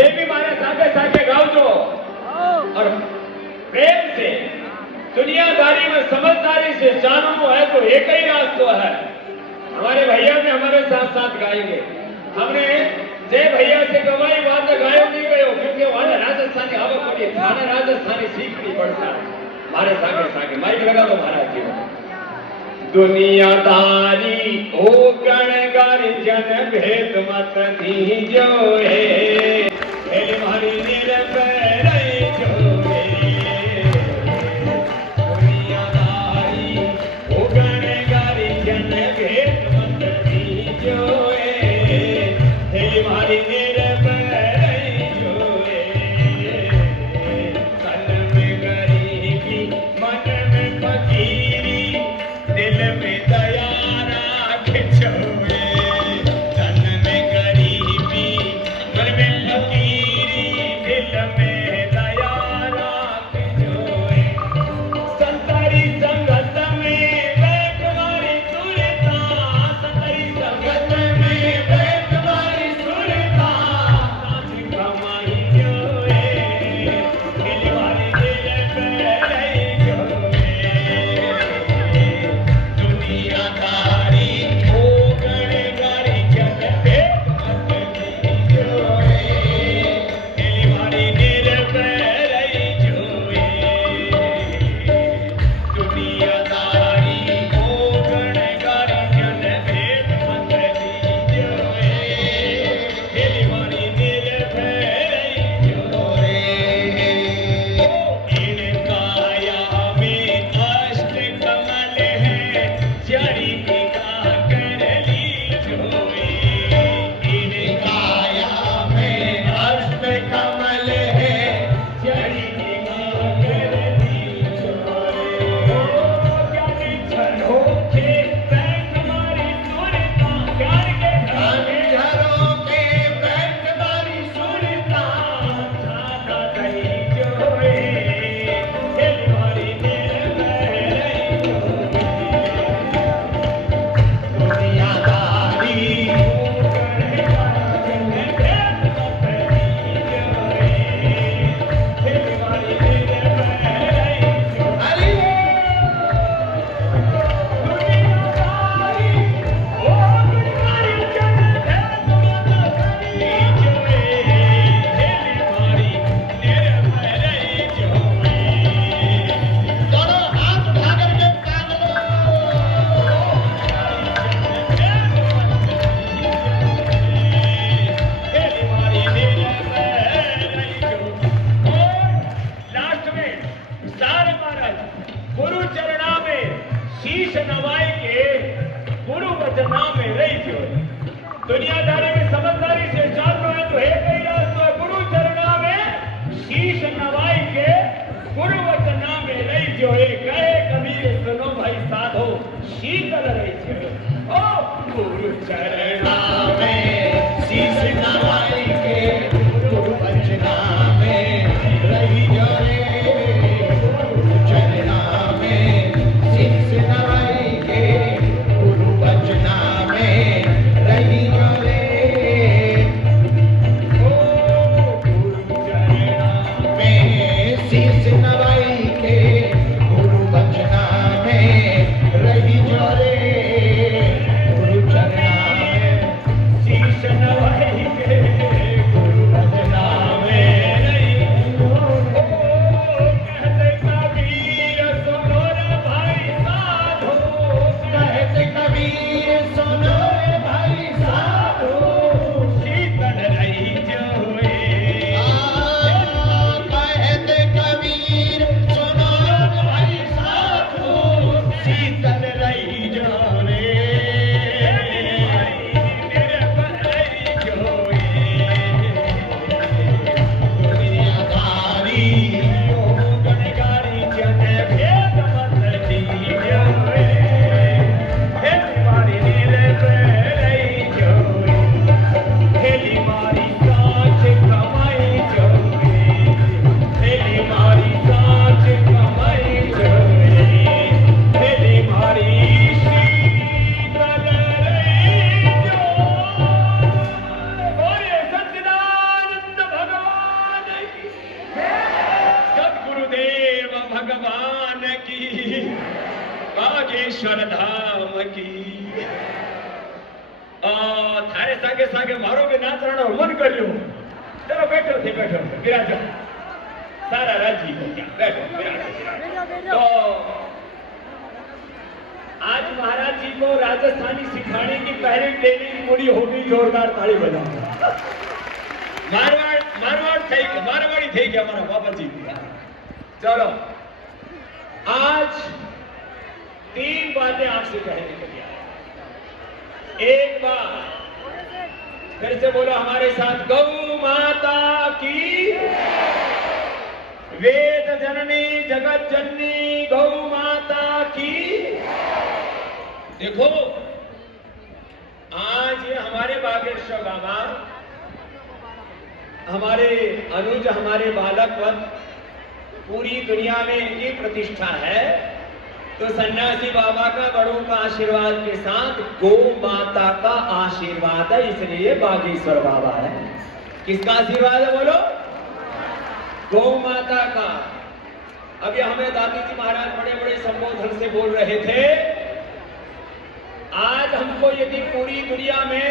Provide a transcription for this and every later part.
जे भी मारे सागे सागे गाओ जो और प्रेम से दुनियादारी में समझदारी से जानू है तो एक ही रास्ता है। हमारे भैया भी हमारे साथ साथ गाएंगे। हमने जय भैया से गवाई बात गायो नहीं गयो क्योंकि वहां राजस्थानी हवा पड़ी थाने राजस्थानी सीखनी पड़ता है। मारे सागे सागे माइक लगा दो महाराज जी। दुनियादारी ओ गणगार जन भेद मत दीजो है मारी निरंतर जो दुनियादारी ओ गणगार जन भेद मत दीजो है मारी मन में की, बागेश्वर धाम की। थारे सागे सागे मारो भी नाचવાનો मन કર્યો। चलो बैठो थी, बैठो बिराजो, सारा राजी हो गया, बैठो बिराजो। तो आज महाराज जी को राजस्थानी सिखाने की पहली ट्रेनिंग पूरी होगी, जोरदार ताली बजाओ। मारवाड़ी थे क्या हमारा बाबा जी। चलो आज 3 बातें आपसे कहने के लिए। एक बात फिर से बोलो हमारे साथ, गौ माता की, वेद जननी जगत जननी गौ माता की। देखो आज ये हमारे बागेश्वर बाबा, हमारे अनुज, हमारे बालक वक्त पूरी दुनिया में इनकी प्रतिष्ठा है। तो सन्यासी बाबा का, बड़ों का आशीर्वाद के साथ गौ माता का आशीर्वाद है, इसलिए बागेश्वर बाबा है। किसका आशीर्वाद है बोलो? गौ माता का। अभी हमें दादी जी महाराज बड़े बड़े संबोधन से बोल रहे थे, आज हमको यदि पूरी दुनिया में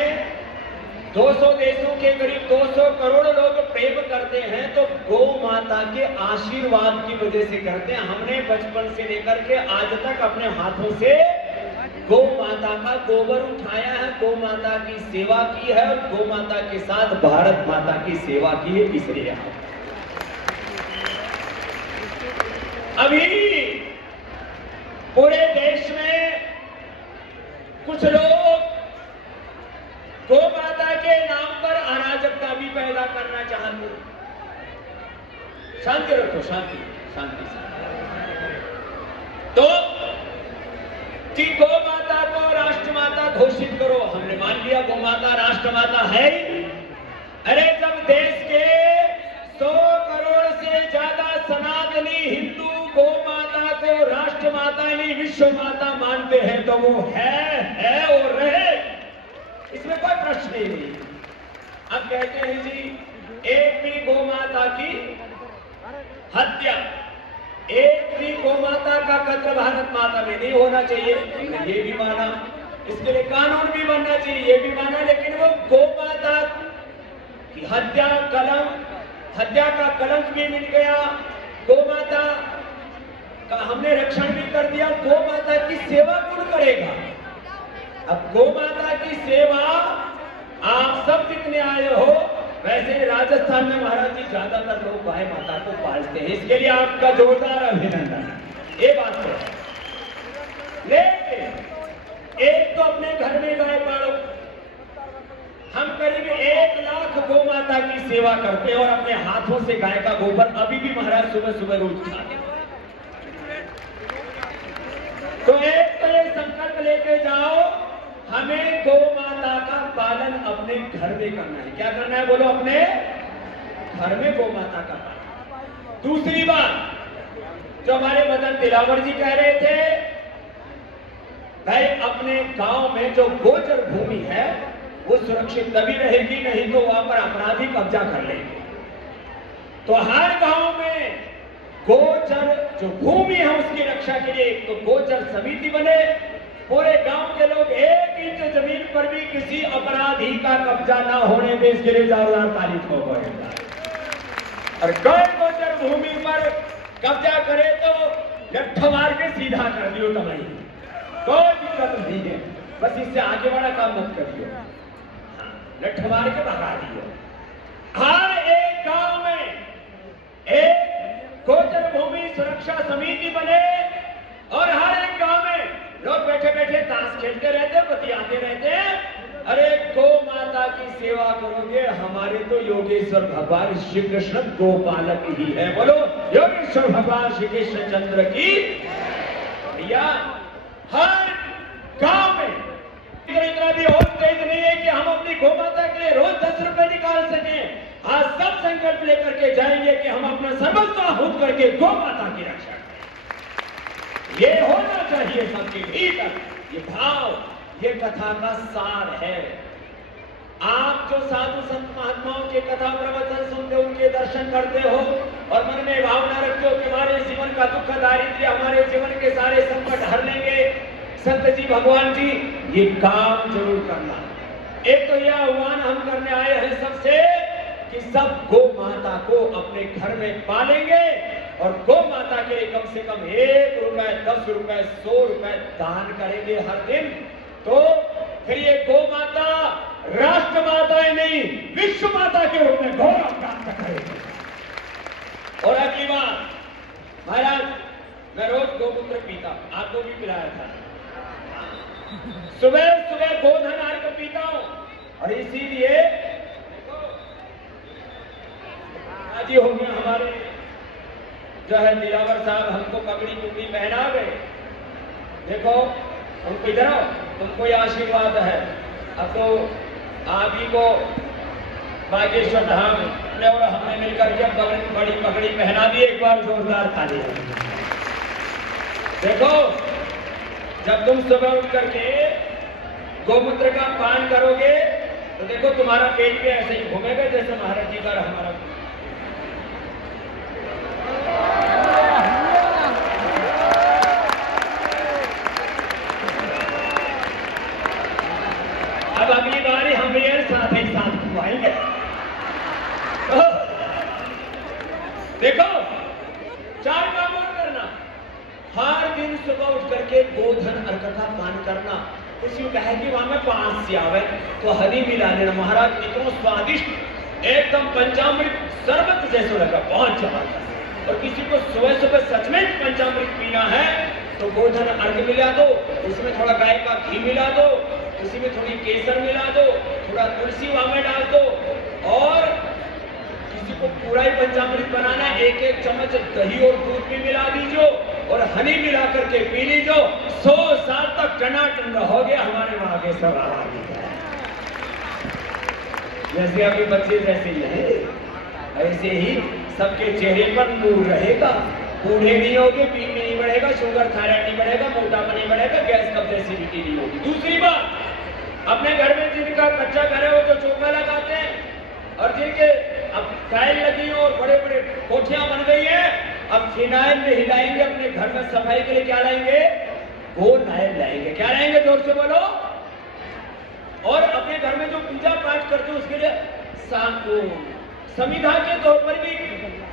200 देशों के करीब 200 करोड़ लोग प्रेम करते हैं तो गौ माता के आशीर्वाद की वजह से करते हैं। हमने बचपन से लेकर के आज तक अपने हाथों से गौ माता का गोबर उठाया है, गौ माता की सेवा की है और गौ माता के साथ भारत माता की सेवा की है, इसलिए अभी पूरे देश में कुछ लोग गौ माता के नाम पर अराजकता भी पैदा करना चाहते। शांति रखो, शांति शांति। तो कि गौ माता को राष्ट्रमाता घोषित करो। हमने मान लिया गौ माता राष्ट्रमाता है ही। अरे जब देश के 100 करोड़ से ज्यादा सनातनी हिंदू गौ माता को राष्ट्रमाता नहीं विश्व माता मानते हैं तो वो है और रहे, इसमें कोई प्रश्न ही नहीं। अब कहते हैं जी एक भी गौ माता की हत्या, एक भी गौ माता का कत्ल भारत माता में नहीं होना चाहिए, ये भी माना। इसके लिए कानून भी बनना चाहिए, ये भी माना। लेकिन वो गौ माता की हत्या का कलंक भी मिट गया, गौ माता का हमने रक्षण भी कर दिया। गौ माता की सेवा कौन करेगा? अब गौ माता की सेवा आप सब जितने आए हो, वैसे राजस्थान में महाराज जी ज्यादातर लोग गाय माता को पालते हैं, इसके लिए आपका जोरदार अभिनंदन। ये बात है। लेकिन एक तो अपने घर में गाय पालो। हम करीब 1 लाख गौ माता की सेवा करते हैं और अपने हाथों से गाय का गोबर अभी भी महाराज सुबह सुबह रोज खाते हैं। तो एक तो ये संकल्प लेके जाओ, हमें गौ माता का पालन अपने घर में करना है। क्या करना है बोलो? अपने घर में गौ माता का पालन। दूसरी बात जो हमारे मदन दिलावर जी कह रहे थे, भाई अपने गांव में जो गोचर भूमि है वो सुरक्षित तभी रहेगी, नहीं तो वहां पर अपराधी कब्जा कर लेंगे। तो हर गांव में गोचर जो भूमि है उसकी रक्षा के लिए एक तो गोचर समिति बने, पूरे गांव के लोग 1 इंच जमीन पर भी किसी अपराधी का कब्जा ना होने दे, इसके लिए जोरदार ताली ठोकेगा। और कोई गोचर भूमि पर कब्जा करे तो लट्ठा मार के सीधा कर दियो, तमाई कोई दिक्कत नहीं है। बस इससे आगे वाला काम मत करियो, लट्ठा मार के भगा दियो। हर एक गांव में एक गोचर भूमि सुरक्षा समिति बने और हर एक गांव में लोग बैठे बैठे ताश खेलते रहते, बतियाते रहते हैं। अरे गौ माता की सेवा करोगे, हमारे तो योगेश्वर भगवान श्री कृष्ण गोपालक ही है। बोलो योगेश्वर भगवान श्री कृष्ण चंद्र की। भैया हर गांव में इतना भी और तेज नहीं है कि हम अपनी गौ माता के लिए रोज 10 रुपए निकाल सकें। आज सब संकल्प लेकर के जाएंगे कि हम अपना सर्वस्व आहूत करके गौ माता की रक्षा करें। ये होना चाहिए सबके भीतर, ये भाव, ये कथा का सार है। आप जो साधु संत महात्माओं के कथा प्रवचन सुनते, उनके दर्शन करते हो, और मन में भावना रखो कि हमारे जीवन का दुख दारिद्र्य, हमारे जीवन के सारे संकट हर लेंगे संत जी भगवान जी, ये काम जरूर करना। एक तो यह आह्वान हम करने आए हैं सबसे कि सब गौ माता को अपने घर में पालेंगे और गौ माता के लिए कम से कम 1 रुपए, 10 रुपए, 100 रुपए दान करेंगे हर दिन। तो फिर ये गौ माता राष्ट्र माता ही नहीं, विश्व माता के रूप में गौरव प्राप्त करेगी। और अगली बार महाराज, मैं रोज गोमूत्र पीता, आपको भी पिलाया था, सुबह सुबह गोधन अर्घ पीता हूं। और इसीलिए आज हो गया हमारे जो है दिलावर साहब हमको पगड़ी पुगड़ी पहना गए। देखो हमको इधर आओ, तुमको ये आशीर्वाद है। अब तो आप ही को बागेश्वर धाम और हमने मिलकर के बड़ी पगड़ी पहना दी। एक बार जोरदार ताली। देखो जब तुम सुबह उठ करके गोमूत्र का पान करोगे तो देखो तुम्हारा पेट भी ऐसे ही घूमेगा जैसे महाराज जी का हमारा। अब अगली बारी हम ये साथ ही साथ खुआएंगे। देखो 4 काम और करना। हर दिन सुबह उठ करके गोधन अर्घ का पान करना। किसी को कहे कि वहां में 5 से आवे तो हरी मिला लेना। महाराज इतना स्वादिष्ट एकदम पंचामृत शरबत जैसा लगा, बहुत जबरदस्त। और किसी को सुबह सुबह सच में पंचामृत पीना है तो गोधन अर्घ मिला दो, उसमें थोड़ा गाय का घी मिला दो, उसी में थोड़ी केसर मिला दो, थोड़ा तुलसी वहां में डाल दो। और किसी को पूरा ही पंचामृत बनाना है, 1-1 चम्मच दही और दूध भी मिला दीजिए और हनी मिला करके पी लीजिए। 100 साल तक टनाटन रहोगे। हमारे वहां के सब जैसे अभी बच्चे जैसे ही है ऐसे ही सबके चेहरे पर नूर रहेगा। बूढ़े नहीं होगे, बीपी नहीं बढ़ेगा, शुगर थायराइड नहीं बढ़ेगा, मोटापा नहीं बढ़ेगा, गैस कब्ज एसिडिटी नहीं होगी। दूसरी बात, अपने घर में जिनका कच्चा घर है वो तो चौका लगाते हैं और जिनके अब टाइल लगी हो और बड़े बड़े कोठियां बन गई है, अब फिनाइल में हिलाएंगे। अपने घर में सफाई के लिए क्या लाएंगे? वो नाइल लाएंगे। क्या लाएंगे? जोर से बोलो। और अपने घर में जो पूजा पाठ करते हैं उसके लिए शैम्पू, समिधा के तौर पर भी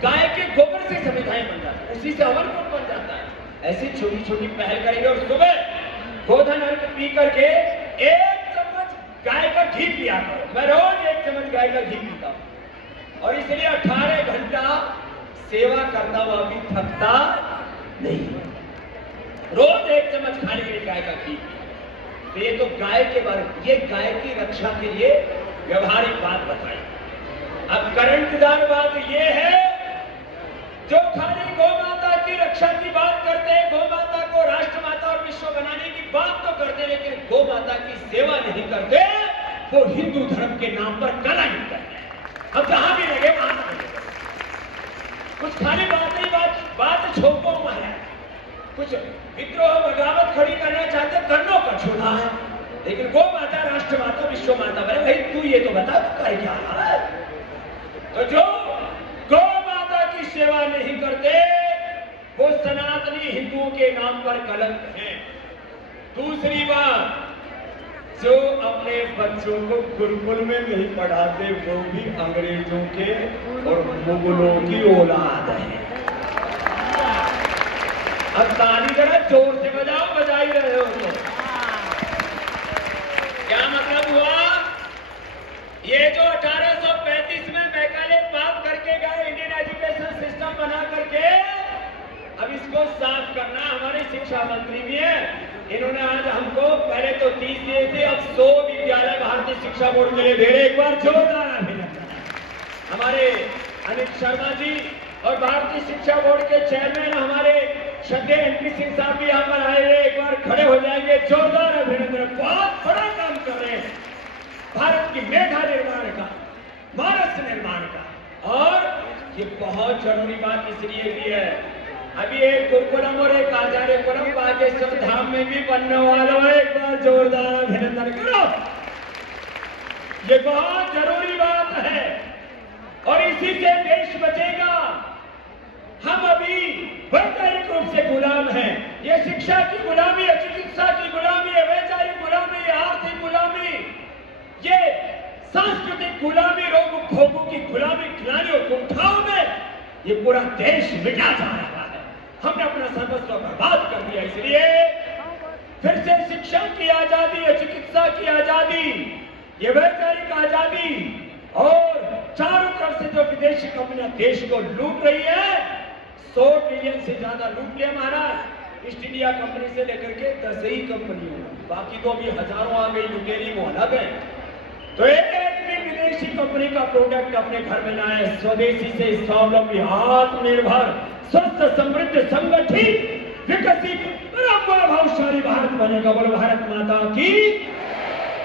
गाय के गोबर से समिधाएं बन जाती है, उसी से हवन कुंड बन जाता है। ऐसी छोटी छोटी पहल करेंगे। और सुबह गोधन अर्घ पी करके 1 चम्मच गाय का घी पिया करो। मैं रोज 1 चम्मच गाय का घी पीता हूं और इसलिए 18 घंटा सेवा करता हुआ भी थकता नहीं। रोज 1 चम्मच खाने के लिए गाय का घी। तो ये तो गाय के बारे में, ये गाय की रक्षा के लिए व्यवहारिक बात बताई। अब करंटदार बात ये है, जो खाली गौ माता की रक्षा की बात करते हैं, गौ माता को राष्ट्र माता और विश्व बनाने की बात तो करते हैं, लेकिन गौ माता की सेवा नहीं करते, वो हिंदू धर्म के नाम पर कलंक करते हैं। अब जहां भी लगे वहां लगे। कुछ खाली बात ही बात छोपो में है। कुछ विद्रोह बगावत खड़ी करना चाहते, करनो का छोड़ा है, लेकिन गौ माता राष्ट्र माता विश्व माता बने। भाई तू ये तो बता तू क्या है? तो जो गौ माता की सेवा नहीं करते वो सनातनी हिंदुओं के नाम पर कलंक है। दूसरी बात, जो अपने बच्चों को गुरुकुल में नहीं पढ़ाते वो भी अंग्रेजों के और मुगलों की औलाद है। अब ताली जरा जोर से बजाओ, बजा ही रहे हो तो क्या मतलब हुआ? ये जो 1835 में मैकाले पास करके गए इंडियन एजुकेशन सिस्टम बना करके, अब इसको साफ करना हमारे शिक्षा मंत्री भी है। इन्होंने आज हमको पहले तो 30 दिए थे, अब 100 विद्यालय भारतीय शिक्षा बोर्ड के लिए दे रहे। एक बार जोरदार अभिनंदन। हमारे अनिल शर्मा जी और भारतीय शिक्षा बोर्ड के चेयरमैन हमारे श्रद्धेय एमपी सिंह साहब भी यहाँ पर आए हुए, एक बार खड़े हो जाएंगे। जोरदार अभिनंदन। बहुत बड़ा काम कर रहे हैं भारत की मेधा निर्माण का, मानस निर्माण का। और ये बहुत जरूरी बात इसलिए भी है, अभी एक गुरुकुलम और एक आचार्य कुलम बागेश्वर धाम में भी बनने वाला है। एक बार जोरदार अभिनंदन करो। ये बहुत जरूरी बात है और इसी से देश बचेगा। आजादी वैचारिक रूप से गुलाम है। ये शिक्षा की गुलामी है, चिकित्सा की गुलामी है, वैचारिक गुलामी है, आर्थिक गुलामी, ये सांस्कृतिक गुलामी, रोग उपभोगों की गुलामी, खिलाड़ी और कुंठाओं में ये पूरा देश मिटा जा रहा है। हमने अपना सर्वस्व बर्बाद कर दिया। इसलिए फिर से शिक्षा की आजादी, चिकित्सा की आजादी, ये वैचारिक आजादी और चारों तरफ से जो विदेशी कंपनियां देश को लूट रही है, 100 ट्रिलियन से ज्यादा लूट लिया महाराज। ईस्ट इंडिया कंपनी से लेकर के 10 ही कंपनियों, बाकी तो भी हजारों आ गई, लुटेरी वो अलग है। तो एक भी विदेशी कंपनी का प्रोडक्ट अपने घर में लाए, स्वदेशी से स्वावलंबी, आत्मनिर्भर, स्वस्थ, समृद्ध, संगठित, विकसित, भावशाली भारत बनेगा। बोलो भारत माता की,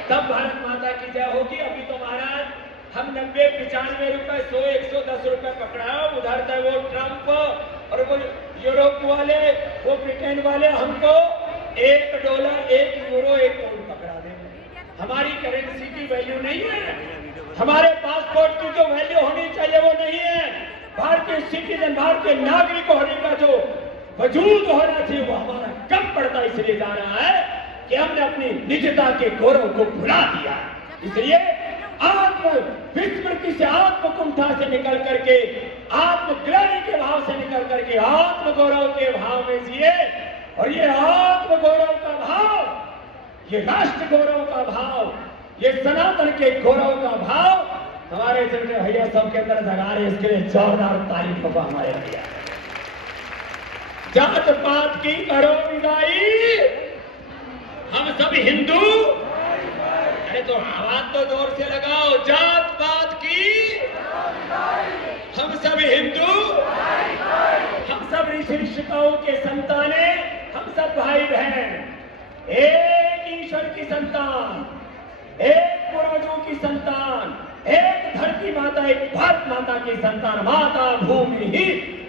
तब भारत माता की जय होगी। अभी तो महाराज हम 90, 95 रुपए, 100, 110 रुपए पकड़ाओ, उधर था वो ट्रंप और वो यूरोप वाले, वो ब्रिटेन वाले हमको $1, €1, £1 पकड़ा देंगे। हमारी करेंसी की वैल्यू नहीं है, हमारे पासपोर्ट की जो वैल्यू होनी चाहिए वो नहीं है। भारतीय सिटीजन, भारतीय नागरिक होने का जो वजूद होना चाहिए वो हमारा कम पड़ता इसलिए जा रहा है कि हमने अपनी निजता के गौरव को भुला दिया। इसलिए आत्म विस्मृति से, आत्मकुंठा से निकल करके, आत्मग्लानि के भाव से निकल करके आत्म गौरव के भाव में जिए। और ये आत्म गौरव का भाव, ये राष्ट्र गौरव का भाव, ये सनातन के गौरव का भाव हमारे चलते भैया सबके अंदर जगा रहे। इसके लिए जोरदार तारीफ होगा हमारे भैया। जात पात की करो विदाई, हम सब हिंदू। अरे तो आवाज तो जोर से लगाओ, जात पात की, हम सब हिंदू, हम सब ऋषि ऋषिकाओं के संताने, हम सब भाई बहन, एक ईश्वर की संतान, एक पूर्वजों की संतान, एक धरती माता, एक भारत माता की संतान। माता भूमि ही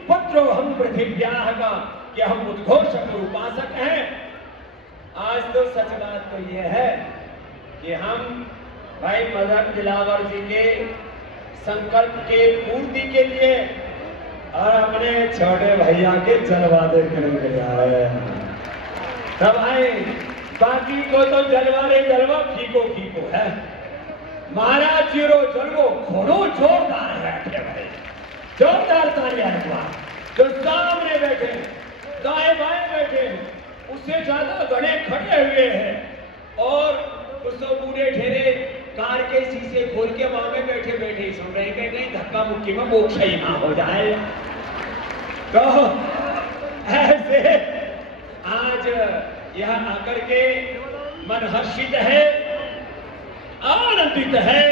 पुत्रो हम पृथिव्याः का, कि हम उद्घोषक और उपासक हैं। आज तो सच बात तो यह है कि हम भाई मदन दिलावर जी के संकल्प के पूर्ति के लिए और अपने छोटे भैया के जलवा देखने जा रहे हैं। तब भाई बाकी को तो जलवारे जलवा फीको फीको है, महाराज जीरो जलवो घोड़ो जोरदार बैठे भाई, जोरदार तालियां हुआ। जो सामने बैठे, दाएं बाएं बैठे, उससे ज्यादा घड़े खड़े हुए हैं और उसको बूढ़े ठेरे कार के शीशे खोल के वहां में बैठे बैठे सुन रहे हैं कहीं धक्का मुक्की में मोक्ष ही ना हो जाए। तो ऐसे आज यहाँ आकर के मन हर्षित है, आनंदित है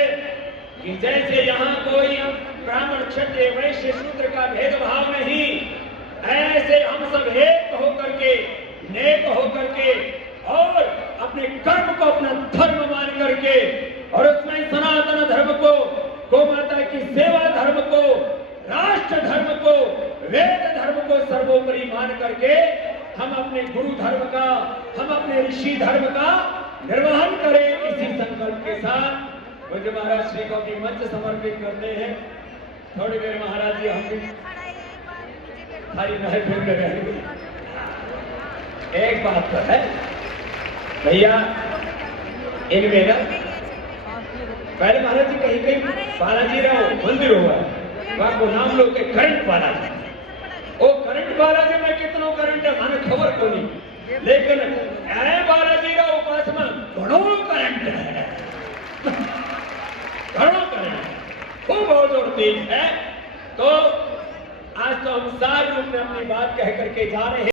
कि जैसे यहाँ कोई ब्राह्मण, क्षत्रिय, वैश्य, शूद्र का भेदभाव नहीं, ऐसे हम सब एक होकर के, नेक होकर के और अपने कर्म को अपना धर्म मान करके और उसमें सनातन धर्म को, गौ माता की सेवा धर्म को, राष्ट्र धर्म को, वेद धर्म को सर्वोपरि मान करके हम अपने गुरु धर्म का, हम अपने ऋषि धर्म का निर्वहन करें। इसी संकल्प के साथ मुझे महाराज श्री को भी मंच समर्पित करते हैं। थोड़ी देर महाराज जी हम भी हमारी महफिल में रहेंगे। एक बात तो है भैया, इनमें ना पहले महाराज जी कहीं कहीं बालाजी रहो मंदिर हुआ है, वहां को नाम लो के करंट बालाजी, वो करंट बालाजी में कितनों करंट है माने खबर को नहीं, लेकिन ऐ बालाजी रहो पास में घणो करंट है, घणो करंट खूब बहुत और तेज है। तो आज तो हम सार रूप में अपनी बात कह करके जा रहे हैं।